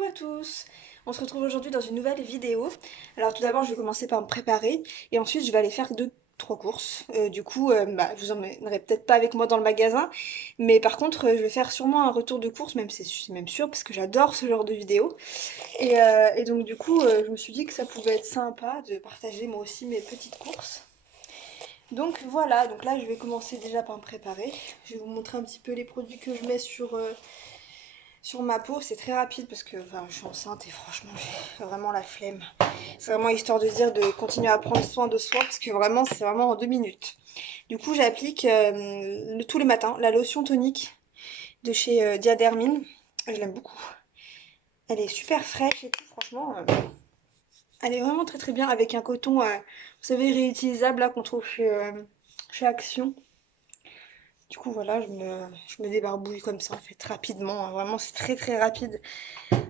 Coucou à tous! On se retrouve aujourd'hui dans une nouvelle vidéo. Alors tout d'abord je vais commencer par me préparer et ensuite je vais aller faire deux, trois courses. Je vous emmènerai peut-être pas avec moi dans le magasin, mais par contre je vais faire sûrement un retour de course, même c'est même sûr parce que j'adore ce genre de vidéo. Et donc je me suis dit que ça pouvait être sympa de partager moi aussi mes petites courses. Donc voilà, donc là je vais commencer déjà par me préparer. Je vais vous montrer un petit peu les produits que je mets sur ma peau. C'est très rapide parce que je suis enceinte et franchement j'ai vraiment la flemme. C'est vraiment histoire de dire de continuer à prendre soin de soi parce que vraiment c'est vraiment en 2 minutes. Du coup j'applique tous les matins la lotion tonique de chez Diadermine. Je l'aime beaucoup. Elle est super fraîche et tout, franchement. Elle est vraiment très très bien avec un coton, vous savez, réutilisable là qu'on trouve chez Action. Du coup voilà, je me débarbouille comme ça en fait rapidement, hein. Vraiment c'est très très rapide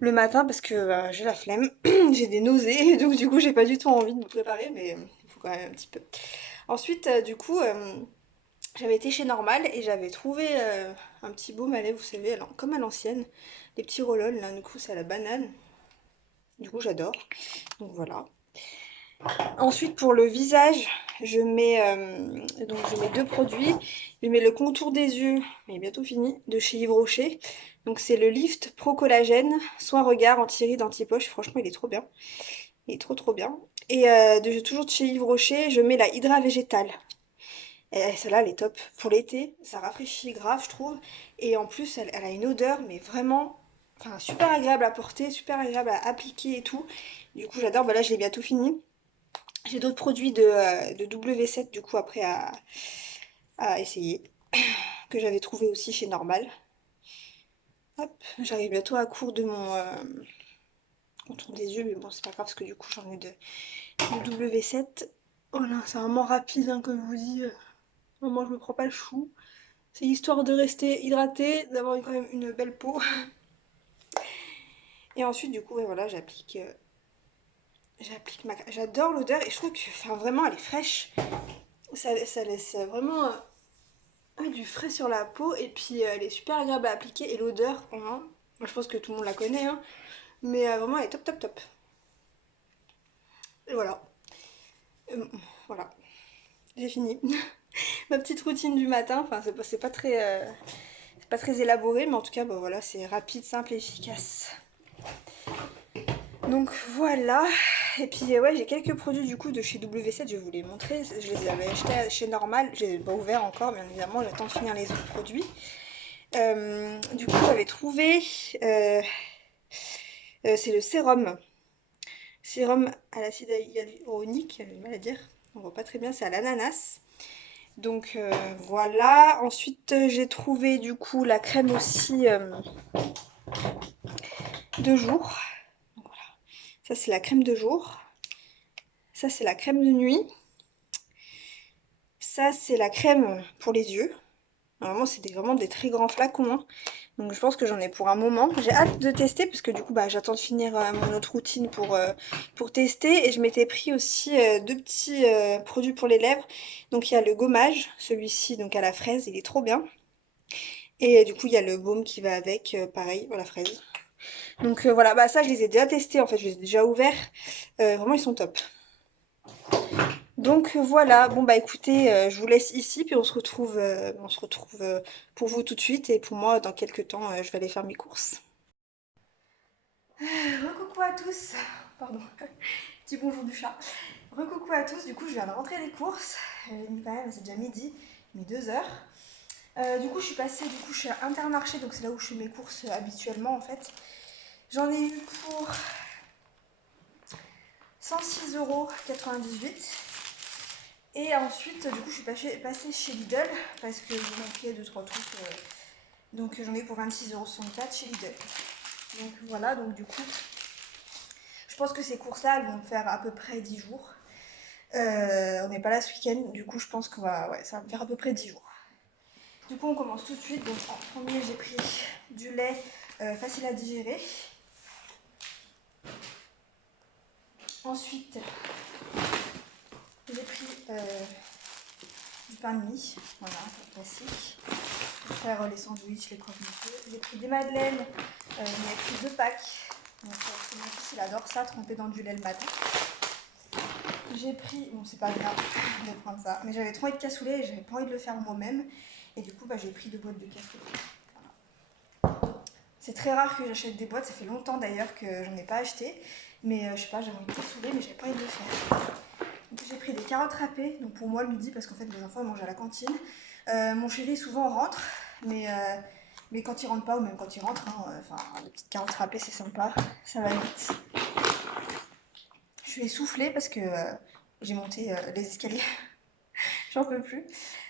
le matin parce que j'ai la flemme, j'ai des nausées, donc du coup j'ai pas du tout envie de me préparer, mais il faut quand même un petit peu. Ensuite j'avais été chez Normal et j'avais trouvé un petit baume à lèvres, vous savez, comme à l'ancienne, les petits roll-on là, du coup c'est à la banane, du coup j'adore, donc voilà. Ensuite pour le visage, je mets deux produits. Je mets le contour des yeux, il est bientôt fini, de chez Yves Rocher. Donc c'est le Lift Pro Collagène, soin regard, anti-rides, anti-poche. Franchement il est trop bien. Il est trop trop bien. Et toujours de chez Yves Rocher, je mets la Hydra Végétale. Et celle-là elle est top. Pour l'été, ça rafraîchit grave je trouve. Et en plus elle a une odeur mais vraiment super agréable à porter, super agréable à appliquer et tout. Du coup j'adore, voilà je l'ai bientôt fini. J'ai d'autres produits de W7 du coup après à essayer, que j'avais trouvé aussi chez Normal. Hop, j'arrive bientôt à court de mon contour des yeux, mais bon c'est pas grave parce que du coup j'en ai de W7. Voilà, c'est vraiment rapide hein, comme je vous dis. Moi je me prends pas le chou. C'est histoire de rester hydratée, d'avoir quand même une belle peau. Et ensuite du coup ouais, voilà j'applique ma... J'adore l'odeur et je trouve que vraiment elle est fraîche. Ça laisse vraiment du frais sur la peau et puis elle est super agréable à appliquer et l'odeur, moi je pense que tout le monde la connaît, hein, mais vraiment elle est top top top. Et voilà. Euh, voilà, j'ai fini. Ma petite routine du matin, c'est pas très élaboré, mais en tout cas voilà, c'est rapide, simple et efficace. Donc voilà, et puis ouais j'ai quelques produits du coup de chez W7, je vais vous les montrer, je les avais achetés chez Normal, je les ai pas ouverts encore bien évidemment, j'attends de finir les autres produits. Du coup j'avais trouvé, c'est le sérum, sérum à l'acide hyaluronique, j'ai du mal à dire, on voit pas très bien, c'est à l'ananas. Donc voilà, ensuite j'ai trouvé du coup la crème aussi de jour. Donc, voilà. Ça c'est la crème de jour. Ça c'est la crème de nuit. Ça c'est la crème pour les yeux. Normalement c'est vraiment des très grands flacons, hein. Donc je pense que j'en ai pour un moment. J'ai hâte de tester parce que du coup j'attends de finir mon autre routine pour tester. Et je m'étais pris aussi deux petits produits pour les lèvres. Donc il y a le gommage, celui-ci donc à la fraise, il est trop bien. Et du coup il y a le baume qui va avec, pareil, à la fraise. Donc voilà, ça je les ai déjà testés en fait, je les ai déjà ouverts. Vraiment ils sont top. Donc voilà, bon écoutez, je vous laisse ici, puis on se retrouve pour vous tout de suite, et pour moi dans quelques temps, je vais aller faire mes courses. Recoucou à tous, pardon, petit bonjour du chat. Recoucou à tous, du coup je viens de rentrer des courses, quand même c'est déjà midi, 2 heures. Du coup je suis passée chez Intermarché, donc c'est là où je fais mes courses habituellement en fait. J'en ai eu pour 106,98 €. Et ensuite, du coup, je suis passée chez Lidl parce que je manquais 2-3 trucs. Donc j'en ai pour 26,64 € chez Lidl. Donc voilà, donc du coup, je pense que ces courses-là, elles vont me faire à peu près 10 jours. On n'est pas là ce week-end, du coup, je pense que ouais, ça va me faire à peu près 10 jours. Du coup, on commence tout de suite. Donc en premier, j'ai pris du lait facile à digérer. Ensuite, j'ai pris du pain de mie, voilà, classique, pour faire les sandwichs, les croque-monsieur. J'ai pris des madeleines, j'en ai pris 2 packs. Donc, mon fils il adore ça, tremper dans du lait le matin. J'ai pris, bon c'est pas grave de prendre ça, mais j'avais trop envie de cassoulet et j'avais pas envie de le faire moi-même. Et du coup j'ai pris 2 boîtes de cassoulet. Voilà. C'est très rare que j'achète des boîtes, ça fait longtemps d'ailleurs que j'en ai pas acheté. Mais je sais pas, j'avais envie de cassoulet mais j'avais pas envie de le faire. Donc j'ai pris des carottes râpées, donc pour moi le midi parce qu'en fait les enfants ils mangent à la cantine. Mon chéri souvent rentre, mais quand il rentre pas ou même quand il rentre, hein, des petites carottes râpées c'est sympa, ça va vite. Je suis essoufflée parce que j'ai monté les escaliers, j'en peux plus.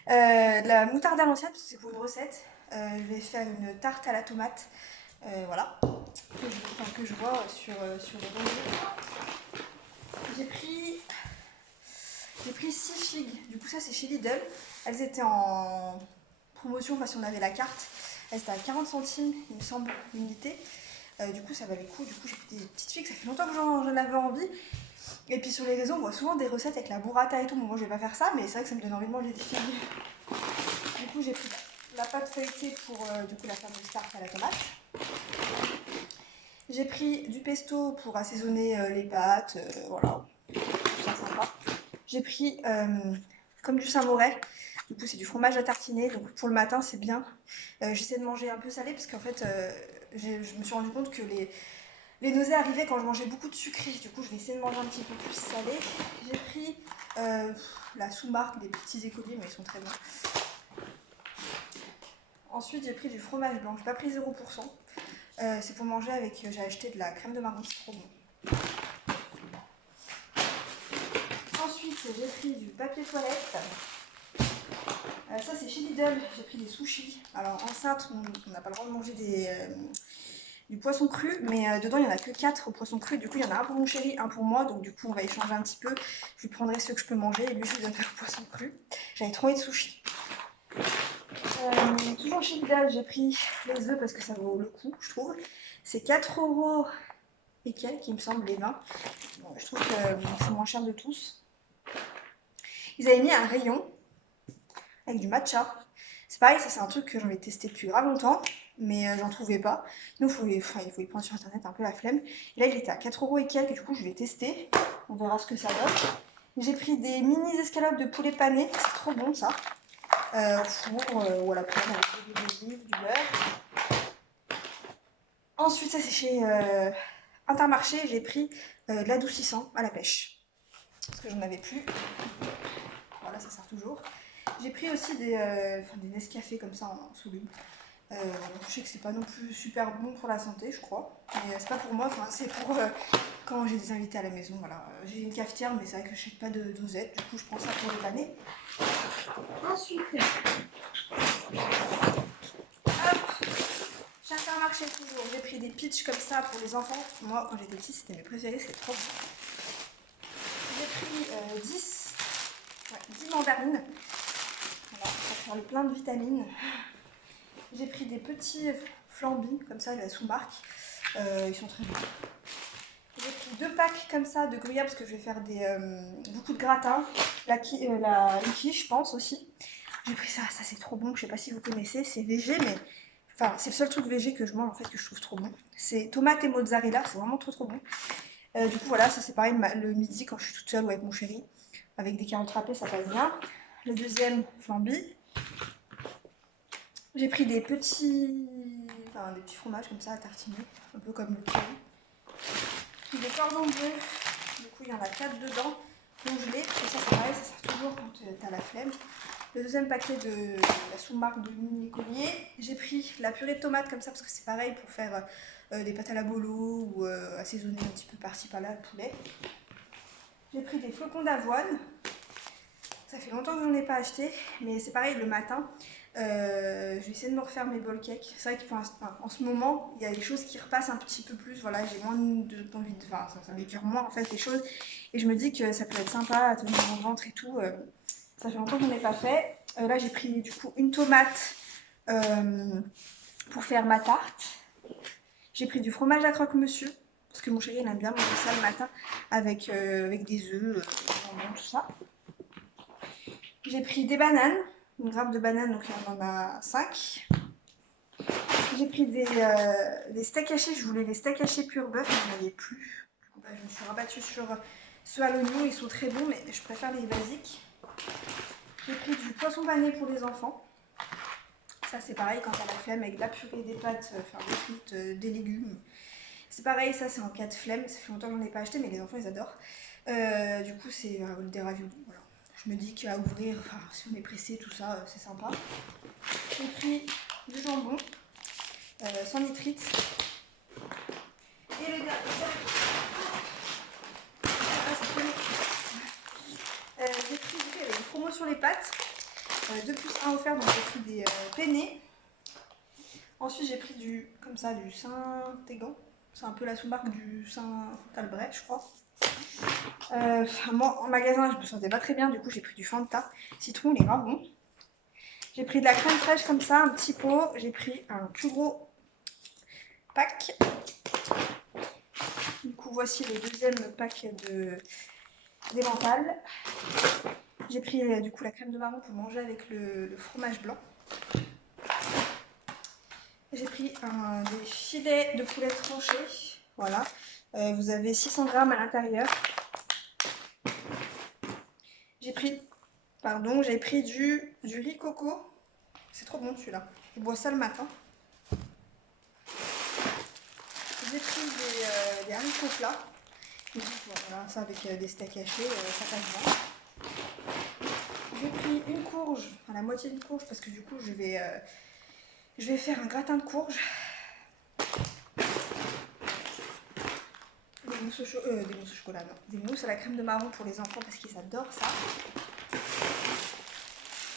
De la moutarde à l'ancienne parce que c'est pour une recette. Je vais faire une tarte à la tomate, voilà, que je vois sur les réseaux. J'ai pris 6 figues, du coup ça c'est chez Lidl. Elles étaient en promotion, enfin si on avait la carte, elles étaient à 40 centimes il me semble l'unité. Du coup ça valait le coup, du coup j'ai pris des petites figues, ça fait longtemps que j'en avais envie. Et puis sur les réseaux on voit souvent des recettes avec la burrata et tout, bon, moi je vais pas faire ça mais c'est vrai que ça me donne envie de manger des figues. Du coup j'ai pris la pâte feuilletée pour du coup la fameuse tarte à la tomate. J'ai pris du pesto pour assaisonner les pâtes, voilà, tout ça sympa. J'ai pris comme du Saint-Morel, du coup c'est du fromage à tartiner, donc pour le matin c'est bien. J'essaie de manger un peu salé parce qu'en fait je me suis rendu compte que les nausées arrivaient quand je mangeais beaucoup de sucré, du coup je vais essayer de manger un petit peu plus salé. J'ai pris la sous-marque des petits écoliers mais ils sont très bons. Ensuite j'ai pris du fromage blanc, j'ai pas pris 0%. C'est pour manger avec, j'ai acheté de la crème de marron, c'est trop bon. Ensuite, j'ai pris du papier toilette. Ça, c'est chez Lidl. J'ai pris des sushis. Alors, enceinte, on n'a pas le droit de manger du poisson cru, mais dedans, il n'y en a que 4 au poisson cru. Du coup, il y en a un pour mon chéri, un pour moi. Donc, du coup, on va échanger un petit peu. Je lui prendrai ceux que je peux manger et lui, je lui donnerai le poisson cru. J'avais trop envie de sushis. Toujours chez Lidl, j'ai pris les œufs parce que ça vaut le coup, je trouve. C'est 4 € et quelques, il me semble, les 20. Bon, je trouve que c'est moins cher de tous. Ils avaient mis un rayon avec du matcha. C'est pareil, ça c'est un truc que j'en ai testé depuis grave longtemps, mais j'en trouvais pas. Nous, il faut y prendre sur internet, un peu la flemme. Et là, il était à 4 € et quelques, et du coup, je vais tester. On verra ce que ça donne. J'ai pris des mini escalopes de poulet pané, c'est trop bon ça. Au four ou à la poêle avec de l'olive, du beurre. Ensuite, ça c'est chez Intermarché, j'ai pris de l'adoucissant à la pêche. Parce que j'en avais plus. Voilà, ça sert toujours. J'ai pris aussi des Nescafé comme ça en soluble. Je sais que c'est pas non plus super bon pour la santé, je crois. Mais c'est pas pour moi, c'est pour quand j'ai des invités à la maison. Voilà. J'ai une cafetière, mais c'est vrai que je n'achète pas de dosette. Du coup, je prends ça pour les années. Ensuite, chez Intermarché toujours, j'ai pris des pitchs comme ça pour les enfants. Moi, quand j'étais petite, c'était mes préférés, c'est trop bon. J'ai pris 10 mandarines. Voilà, ça va faire le plein de vitamines. J'ai pris des petits flambis, comme ça, la sous-marque. Ils sont très bons. J'ai pris 2 packs comme ça de gruyère parce que je vais faire beaucoup de gratin. La quiche, je pense aussi. J'ai pris ça, ça c'est trop bon. Je sais pas si vous connaissez, c'est végé, mais enfin, c'est le seul truc végé que je mange en fait que je trouve trop bon. C'est tomate et mozzarella, c'est vraiment trop bon. Du coup, voilà, ça c'est pareil le midi quand je suis toute seule ou avec mon chéri. Avec des carottes râpées, ça passe bien. Le deuxième, flambi. J'ai pris des petits fromages comme ça à tartiner, un peu comme le curry. J'ai pris des cordons bleus, du coup il y en a 4 dedans, congelés. Et ça c'est pareil, ça sert toujours quand t'as la flemme. Le deuxième paquet de la sous-marque de mini collier. J'ai pris la purée de tomates comme ça parce que c'est pareil pour faire des pâtes à la bolo ou assaisonner un petit peu par-ci par-là le poulet. J'ai pris des flocons d'avoine. Ça fait longtemps que je n'en ai pas acheté, mais c'est pareil le matin. Je vais essayer de me refaire mes bowl cakes. C'est vrai qu'en ce moment, il y a des choses qui repassent un petit peu plus. Voilà, j'ai moins d'envie de. Enfin, ça m'écœure moins en fait les choses. Et je me dis que ça peut être sympa à tenir dans le ventre et tout. Ça fait longtemps que je n'en ai pas fait. Là, j'ai pris du coup une tomate pour faire ma tarte. J'ai pris du fromage à croque-monsieur. Parce que mon chéri il aime bien manger ça le matin avec des œufs, tout ça. J'ai pris des bananes, une grappe de bananes, donc là on en a 5. J'ai pris des steaks hachés, je voulais les steaks hachés pur bœuf, mais je n'en avais plus. Du coup, bah, je me suis rabattue sur ceux à l'oignon, ils sont très bons, mais je préfère les basiques. J'ai pris du poisson pané pour les enfants. Ça c'est pareil quand t'as la flemme avec de la purée, des pâtes, enfin des frites, des légumes. C'est pareil, ça c'est en cas de flemme, ça fait longtemps que j'en ai pas acheté mais les enfants ils adorent. Du coup c'est des raviolis, voilà. Je me dis qu'à ouvrir, enfin si on est pressé tout ça, c'est sympa. J'ai pris du jambon, sans nitrite. Et le dernier, j'ai pris, il y avait une promo sur les pâtes. 2 plus 1 offert, donc j'ai pris des penne. Ensuite j'ai pris comme ça, du Saint-Égan. C'est un peu la sous-marque du Saint-Albret, je crois. Moi en magasin je me sentais pas très bien, du coup j'ai pris du Fanta. Citron, il est grave bon. J'ai pris de la crème fraîche comme ça, un petit pot. J'ai pris un plus gros pack. Du coup voici le deuxième pack d'émental. J'ai pris du coup la crème de marron pour manger avec le fromage blanc. J'ai pris des filets de poulet tranchés. Voilà. Vous avez 600 grammes à l'intérieur. J'ai pris du riz coco. C'est trop bon celui-là. Je bois ça le matin. J'ai pris des haricots plats. Voilà, ça avec des steaks hachés, ça passe bien. J'ai pris une courge, enfin la moitié d'une courge parce que du coup je vais faire un gratin de courge. Des mousses au chocolat, non. Des mousses à la crème de marron pour les enfants parce qu'ils adorent ça.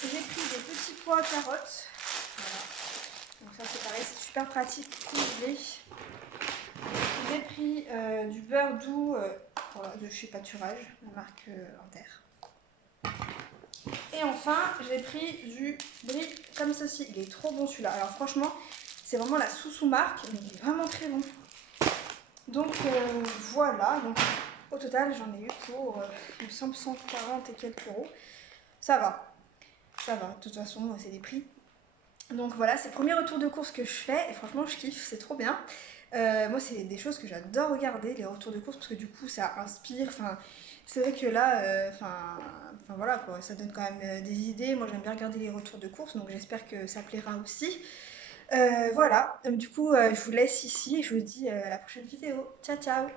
J'ai pris des petits pois carottes. Voilà. Donc ça c'est pareil, c'est super pratique, congelé. J'ai pris du beurre doux voilà, de chez Pâturage, la marque Inter. Et enfin, j'ai pris du brie comme ceci. Il est trop bon celui-là. Alors franchement, c'est vraiment la sous-marque, mais il est vraiment très bon. Donc voilà, donc au total j'en ai eu pour il me semble 140 et quelques euros. Ça va, de toute façon c'est des prix. Donc voilà, c'est le premier retour de course que je fais et franchement je kiffe, c'est trop bien. Moi c'est des choses que j'adore regarder, les retours de course, parce que du coup ça inspire, enfin c'est vrai que là, enfin voilà quoi, ça donne quand même des idées. Moi j'aime bien regarder les retours de course, donc j'espère que ça plaira aussi. Voilà, du coup je vous laisse ici et je vous dis à la prochaine vidéo. Ciao ciao!